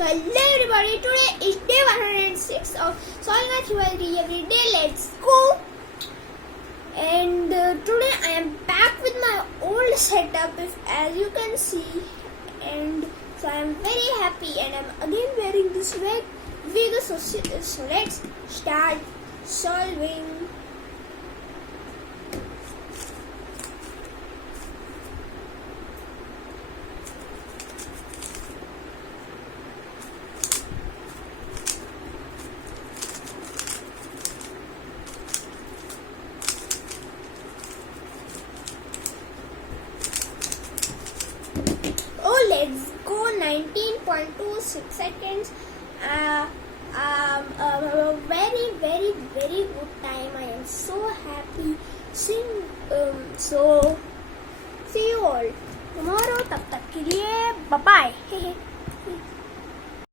So hello everybody, today is day 106 of solving a theory every day. Let's go. And today I am back with my old setup, as you can see, and so I am very happy, and I am again wearing this wig. So let's start solving. Let's go. 19.26 seconds. Very good time. I am so happy. So see you all tomorrow. तब तक के लिए bye bye.